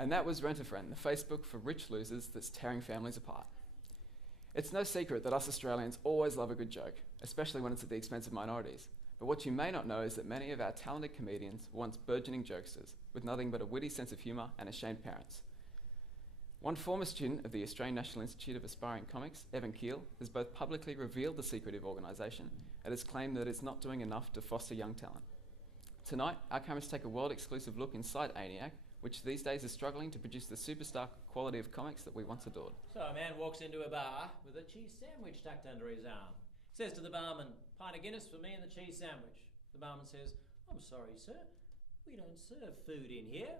And that was Rent-A-Friend, the Facebook for rich losers that's tearing families apart. It's no secret that us Australians always love a good joke, especially when it's at the expense of minorities. But what you may not know is that many of our talented comedians were once burgeoning jokesters, with nothing but a witty sense of humour and ashamed parents. One former student of the Australian National Institute of Aspiring Comics, Evan Keel, has both publicly revealed the secretive organisation and has claimed that it's not doing enough to foster young talent. Tonight, our cameras take a world-exclusive look inside ENIAC, which these days is struggling to produce the superstar quality of comics that we once adored. So a man walks into a bar with a cheese sandwich tucked under his arm. Says to the barman, "Pint of Guinness for me and the cheese sandwich." The barman says, "I'm sorry, sir, we don't serve food in here."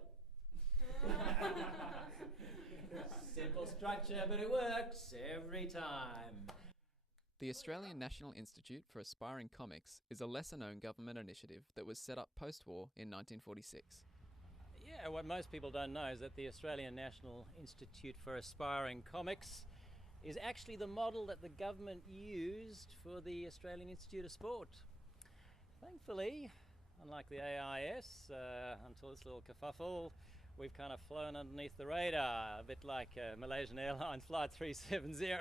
Simple structure, but it works every time. The Australian National Institute for Aspiring Comics is a lesser-known government initiative that was set up post-war in 1946. Yeah, what most people don't know is that the Australian National Institute for Aspiring Comics is actually the model that the government used for the Australian Institute of Sport. Thankfully, unlike the AIS, until this little kerfuffle, we've kind of flown underneath the radar, a bit like Malaysian Airlines Flight 370.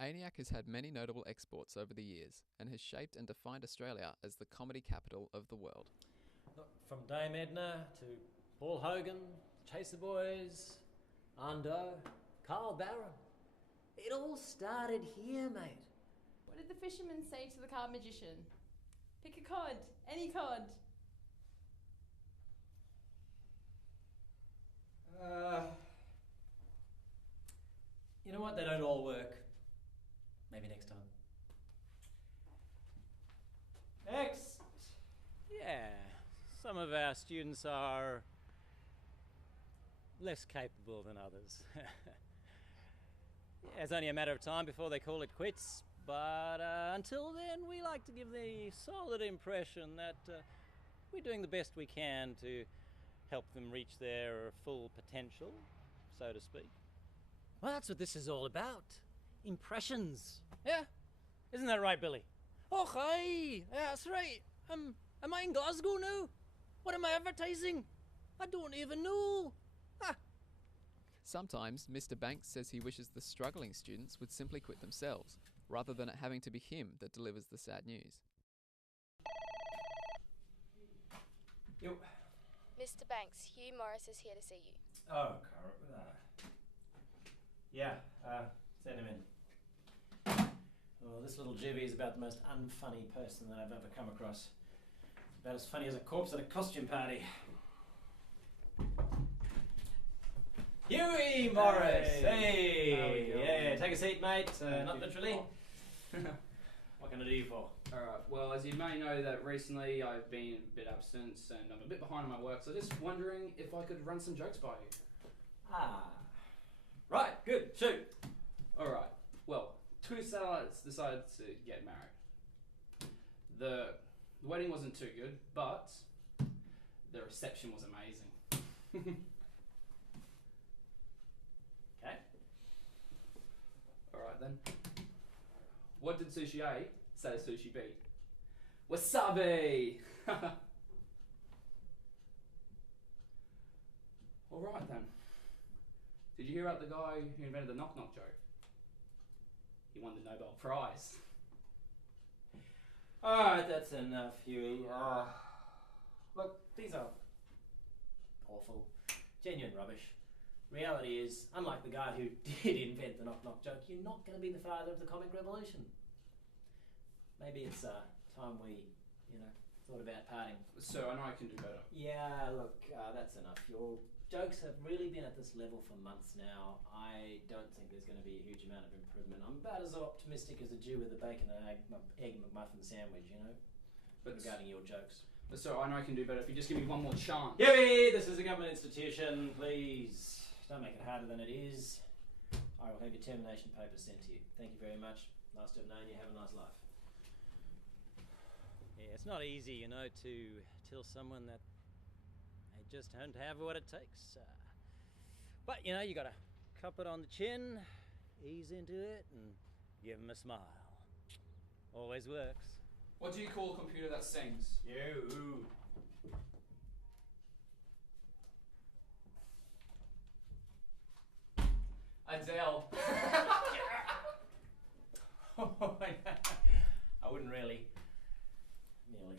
ENIAC has had many notable exports over the years and has shaped and defined Australia as the comedy capital of the world. From Dame Edna to Paul Hogan, Chaser Boys, Ando, Carl Barron. It all started here, mate. What did the fisherman say to the card magician? Pick a cod, any cod. You know what? They don't all work. Maybe next time. Next! Yeah, some of our students are less capable than others. Yeah, it's only a matter of time before they call it quits, but until then we like to give the solid impression that we're doing the best we can to help them reach their full potential, so to speak. Well, that's what this is all about. Impressions. Yeah? Isn't that right, Billy? Oh, hi! Yeah, that's right. Am I in Glasgow now? What am I advertising? I don't even know. Ah. Sometimes Mr. Banks says he wishes the struggling students would simply quit themselves, rather than it having to be him that delivers the sad news. Yo. Mr. Banks, Hugh Morris is here to see you. Oh, yeah, send him in. Oh, this little jivvy is about the most unfunny person that I've ever come across. About as funny as a corpse at a costume party. Huey Morris! Hey! Yeah, take a seat, mate. Not literally. What can I do you for? Alright, well, as you may know that recently I've been a bit absent and I'm a bit behind on my work, so just wondering if I could run some jokes by you. Ah. Right, good, shoot. Alright, well, two satellites decided to get married. The wedding wasn't too good, but the reception was amazing. Okay. Alright then. What did sushi A say to sushi B? Wasabi! Alright then. Did you hear about the guy who invented the knock-knock joke? He won the Nobel Prize. Alright, that's enough, Huey. Look, these are awful, genuine rubbish. Reality is, unlike the guy who did invent the knock-knock joke, you're not going to be the father of the comic revolution. Maybe it's time we, thought about parting. So I know I can do better. Yeah, look, that's enough. Your jokes have really been at this level for months now. I don't think there's going to be a huge amount of improvement. I'm about as optimistic as a Jew with a bacon and egg McMuffin sandwich, But regarding your jokes. So I know I can do better if you just give me one more chance. Huey, this is a government institution, please. Don't make it harder than it is. I will have your termination papers sent to you. Thank you very much. Nice to have known you. Have a nice life. Yeah, it's not easy, to tell someone that they just don't have what it takes. But, you got to cup it on the chin, ease into it, and give them a smile. Always works. What do you call a computer that sings? You. Adele. I wouldn't really. Nearly.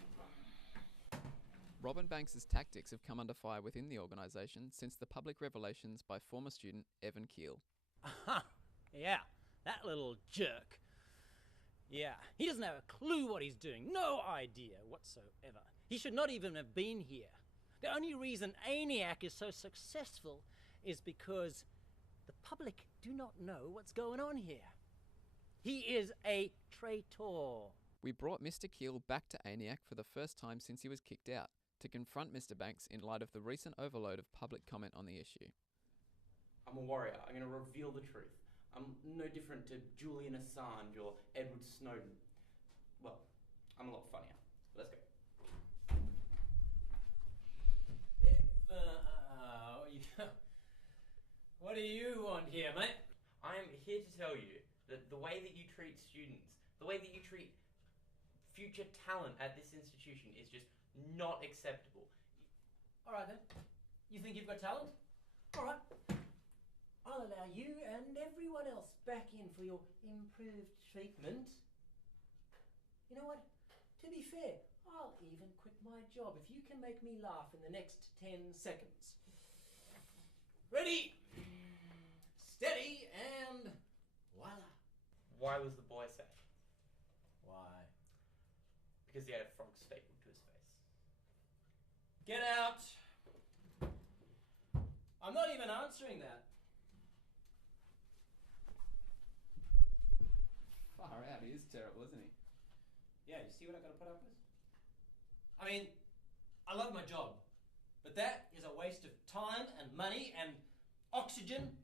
Robin Banks's tactics have come under fire within the organisation since the public revelations by former student Evan Keel. Yeah, that little jerk. Yeah, he doesn't have a clue what he's doing. No idea whatsoever. He should not even have been here. The only reason ENIAC is so successful is because the public do not know what's going on here. He is a traitor. We brought Mr. Keel back to ENIAC for the first time since he was kicked out, to confront Mr. Banks in light of the recent overload of public comment on the issue. I'm a warrior. I'm going to reveal the truth. I'm no different to Julian Assange or Edward Snowden. Well, I'm a lot funnier. Let's go. What do you want here, mate? I'm here to tell you that the way that you treat students, the way that you treat future talent at this institution is just not acceptable. All right then. You think you've got talent? All right. I'll allow you and everyone else back in for your improved treatment. You know what? To be fair, I'll even quit my job if you can make me laugh in the next 10 seconds. Ready, steady, and voila. Why was the boy safe? Why? Because he had a frog stapled to his face. Get out! I'm not even answering that. Far out, he is terrible, isn't he? Yeah, you see what I've got to put up with? I mean, I love my job, but that is a waste of time and money and oxygen